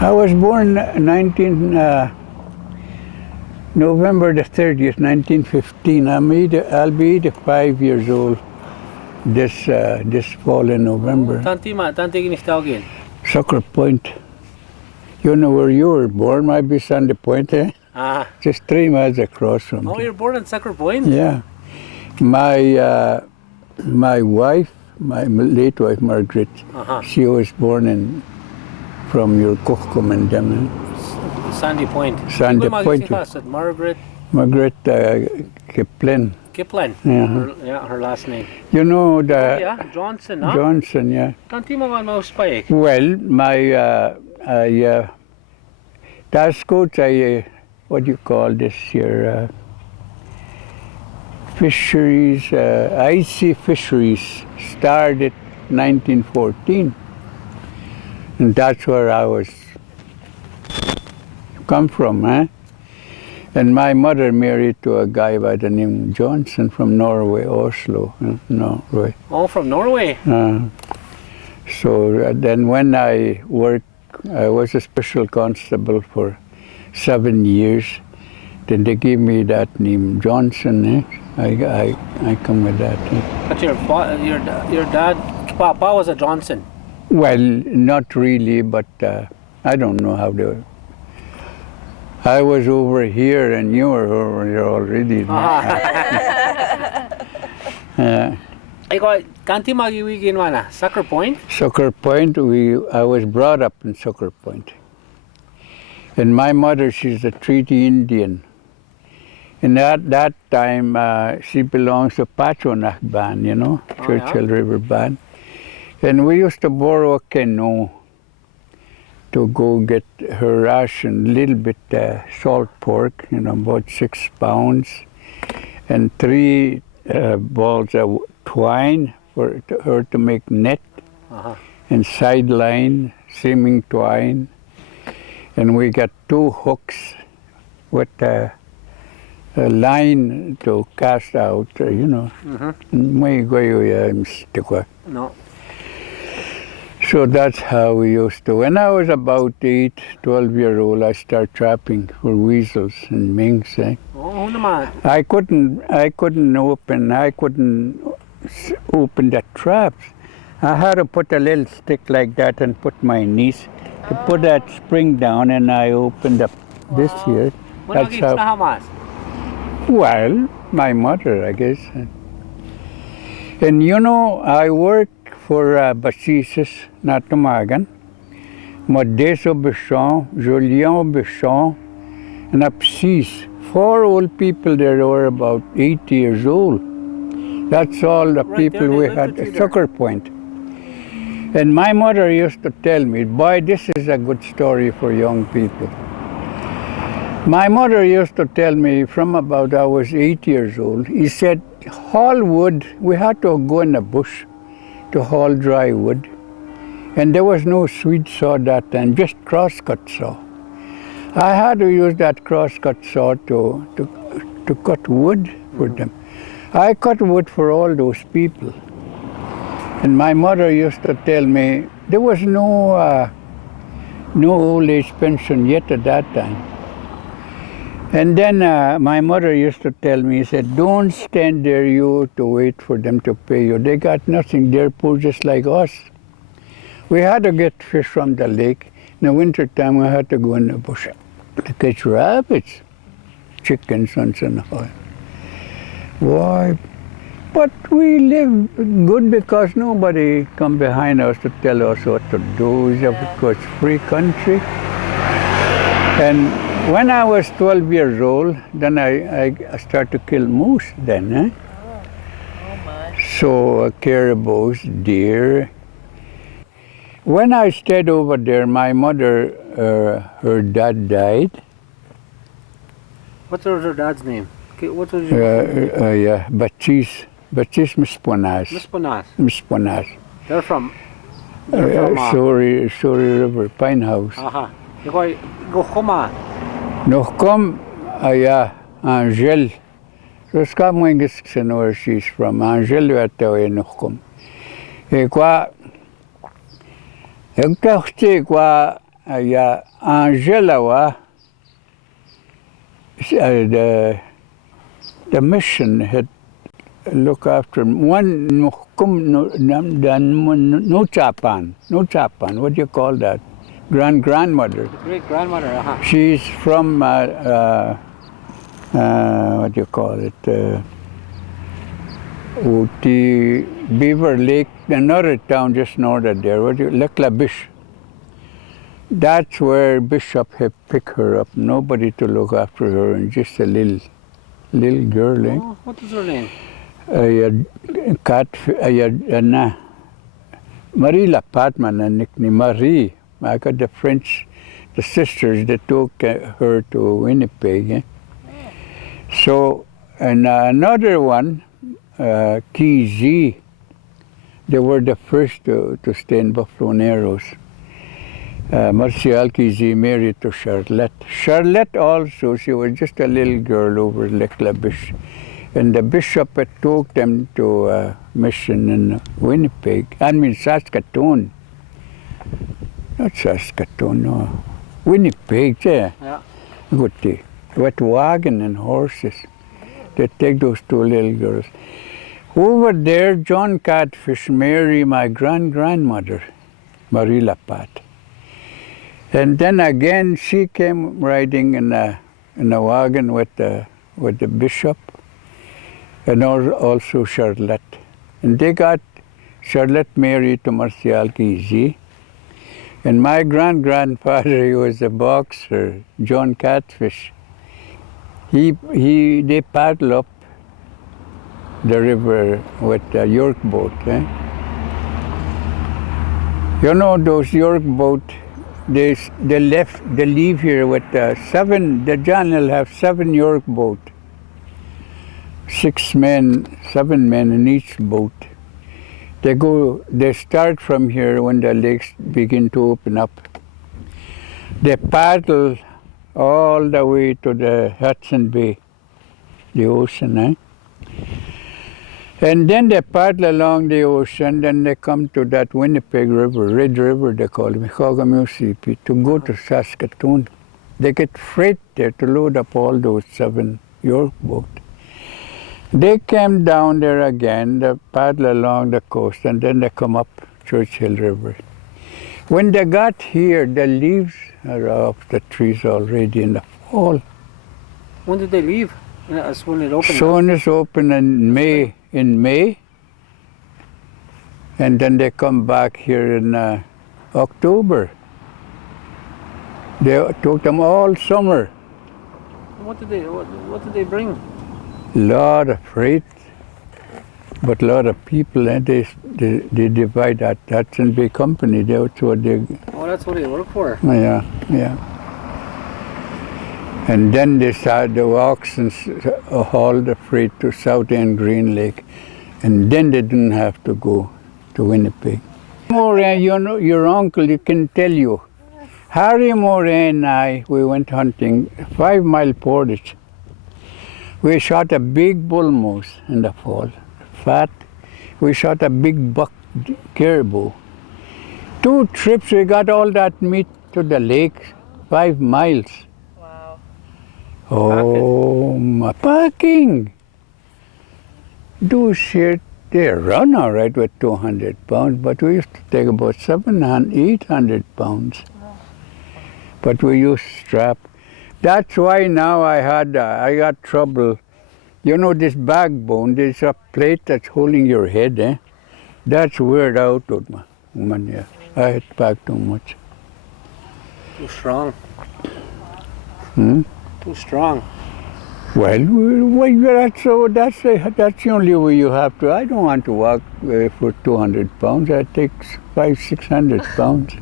I was born November the 30th, 1915. I'll be 85 years old this fall in November. Tanti ginistawagin. Sucker Point. You know where you were born? Might be Sandy Point, eh? Just 3 miles across from Oh, here. you're born in Sucker Point? Yeah. My wife, my late wife, Margaret, she was born from your Kuchkum and them. Sandy Point. Sandy Point. Margaret Kipling. Kipling. Yeah. Her last name. You know Johnson, huh? Johnson, yeah. Tanti mo man spike. Well, that's coach, what do you call this here? Fisheries, icy fisheries started 1914. And that's where I was come from, eh? And my mother married to a guy by the name Johnson from Norway, Oslo, Norway. Oh, from Norway? So then when I worked, I was a special constable for 7 years. Then they gave me that name, Johnson, eh? I come with that. Eh? But your dad, Papa was a Johnson? Well, not really, but I don't know how they were. I was over here and you were over here already. Kanti magiwigin mana? Sucker Point? Sucker Point, I was brought up in Sucker Point. And my mother, she's a Treaty Indian. And at that time, she belongs to Pachonak Band, you know, Churchill River Band. And we used to borrow a canoe to go get her ration, a little bit salt pork, you know, about 6 pounds, and 3 balls of twine for her to make net, and sideline, seaming twine. And we got 2 hooks with a line to cast out, you know. No. So that's how we used to. When I was about 12 years old, I started trapping for weasels and minks. Eh? Oh, naman. I couldn't open the traps. I had to put a little stick like that and put my knees to put that spring down, and I opened up this here. That's how. Well, my mother, I guess. And you know, I worked for Bassisis na tumagan, Modesto Bichon, Julien Bichon, and Apsis. 4 old people there were about 80 years old. That's all the people we had at Sucker Point. And my mother used to tell me, boy, this is a good story for young people. My mother used to tell me from about I was 8 years old, he said, haul wood, we had to go in the bush to haul dry wood. And there was no sweet saw that time, just crosscut saw. I had to use that crosscut saw to cut wood for them. I cut wood for all those people. And my mother used to tell me, there was no old age pension yet at that time. And then my mother used to tell me, he said, don't stand there you to wait for them to pay you. They got nothing. They're poor just like us. We had to get fish from the lake. In the winter time, we had to go in the bush to catch rabbits, chickens, and all. Why? But we live good because nobody come behind us to tell us what to do. It was free country. And when I was 12 years old, then I started to kill moose then. Eh? Oh my. So caribous, deer. When I stayed over there, my mother, her dad died. What was her dad's name? What was your Yeah, Baptiste Misponas. Misponas. They're from Sorry River, Pine House. Gochoma. Nochkom, Angel. So it's come when you know where she's from. Angel, you have to Nochkom. Qua, yung kahti qua Angela the mission had look after one no chapan. What do you call that? Grandmother. Great grandmother. Uh-huh. She's from what do you call it? The Beaver Lake, another town just north of there. What do you Leclabish? That's where Bishop had picked her up. Nobody to look after her, and just a little girl. Eh? Oh, what is her name? Marie Lapatman and nickname Marie. I got the French, the sisters that took her to Winnipeg. Eh? So, and another one, Kizzy, they were the first to stay in Buffalo Narrows. Martial Kizzy married to Charlotte. Charlotte also, she was just a little girl over Leclabish. And the bishop had took them to a mission in Winnipeg. I mean Saskatoon. Not Saskatoon, no. Winnipeg, yeah. Good day. With wagon and horses. They take those two little girls. Over there, John Catfish married my grandmother, Marie Lapat. And then again, she came riding in a wagon with the bishop, and also Charlotte. And they got Charlotte married to Martial Kizzy. And my grandfather, he was a boxer, John Catfish. They paddle up the river with a York boat. Eh? You know those York boat. They leave here with 7. The John will have 7 York boat. 7 men in each boat. They start from here when the lakes begin to open up. They paddle all the way to the Hudson Bay, the ocean. Eh? And then they paddle along the ocean, then they come to that Winnipeg River, Red River they call it, Michigan, to go to Saskatoon. They get freight there to load up all those 7 York boats. They came down there again, they paddle along the coast, and then they come up Churchill River. When they got here, the leaves are off the trees already in the fall. When did they leave? That's when it opened. Soon it's open in May, and then they come back here in October. They took them all summer. What did they bring? Lot of freight, but a lot of people, and they divide that Hudson Bay Company. That's what they. Oh, that's what they work for. Yeah. And then they started the auctions, haul the freight to South End Green Lake, and then they didn't have to go to Winnipeg. Morin, you know, your uncle, he can tell you. Harry Morin and I, we went hunting 5 Mile Portage. We shot a big bull moose in the fall, fat. We shot a big buck caribou. 2 trips, we got all that meat to the lake, 5 miles. Wow. Oh, my packing. Those shit, they run all right with 200 pounds, but we used to take about 700, 800 pounds. But we used strap. That's why now I got trouble. You know this backbone, there's a plate that's holding your head, eh? That's weird out, woman, yeah. I had packed too much. Too strong. Too strong. Well, that's the only way you have to. I don't want to walk for 200 pounds. I take 500-600 pounds.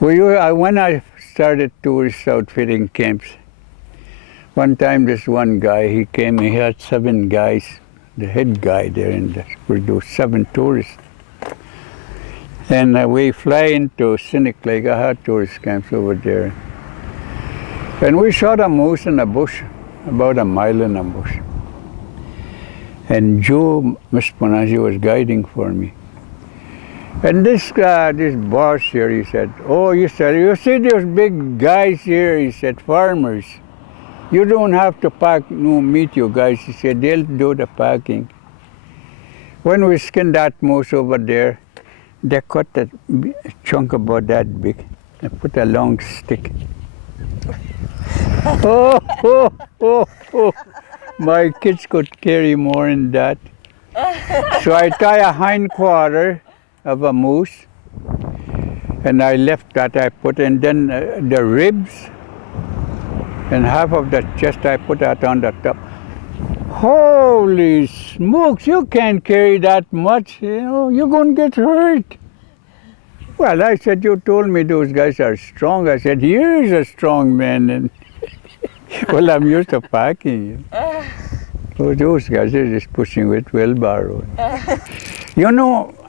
When I started tourist outfitting camps, one time this one guy, he came, he had 7 guys, the head guy there, and for those 7 tourists. And we fly into Cynic Lake. I had tourist camps over there. And we shot a moose in a bush, about a mile in a bush. And Joe Misponanzi was guiding for me. And this boss here, he said, oh, you see those big guys here, he said, farmers. You don't have to pack no meat, you guys. He said, they'll do the packing. When we skinned that moose over there, they cut a chunk about that big and put a long stick. Oh. My kids could carry more than that. So I tie a hind quarter of a moose, and I left that. I put in then the ribs, and half of the chest I put that on the top. Holy smokes, you can't carry that much, you're going to get hurt. Well, I said, you told me those guys are strong. I said, here's a strong man. And well, I'm used to packing. Oh, those guys are just pushing with wheelbarrow.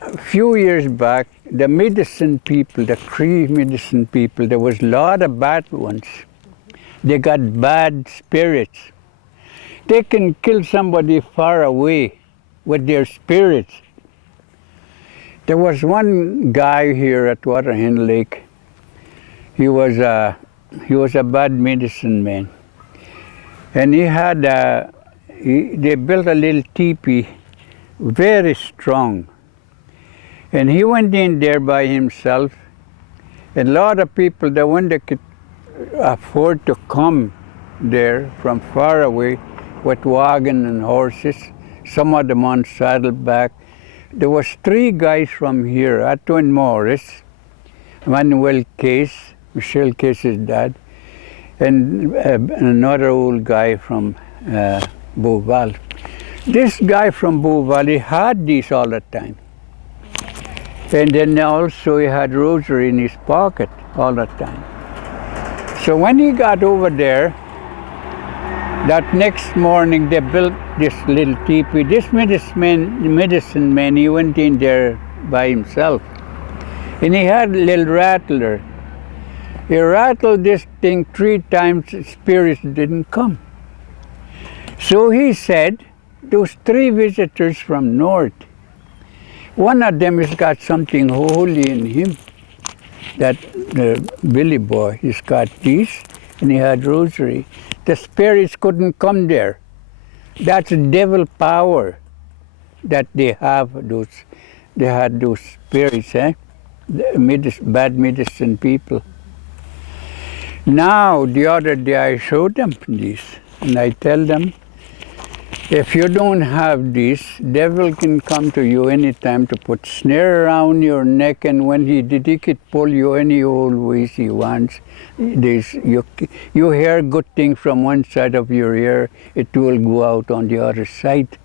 A few years back, the medicine people, the Cree medicine people, there was a lot of bad ones. They got bad spirits. They can kill somebody far away with their spirits. There was one guy here at Waterhen Lake. He was a bad medicine man, and he had they built a little teepee, very strong, and he went in there by himself. And a lot of people, the one that could afford to come there from far away with wagon and horses, some of them on saddleback. There was 3 guys from here, Atwin Morris, Manuel Case, Michelle Case's dad, and another old guy from Beauval. This guy from Beauval, he had these all the time. And then also he had rosary in his pocket all the time. So when he got over there, that next morning they built this little teepee. This medicine man, he went in there by himself. And he had a little rattler. He rattled this thing 3 times, spirits didn't come. So he said, those 3 visitors from north, one of them has got something holy in him. That Billy boy, he's got these, and he had rosary. The spirits couldn't come there. That's devil power that they have. They had those spirits, bad medicine people. Now, the other day I showed them this, and I tell them, if you don't have this, devil can come to you anytime to put snare around your neck, and when he could pull you any old ways he wants. You hear good things from one side of your ear, it will go out on the other side.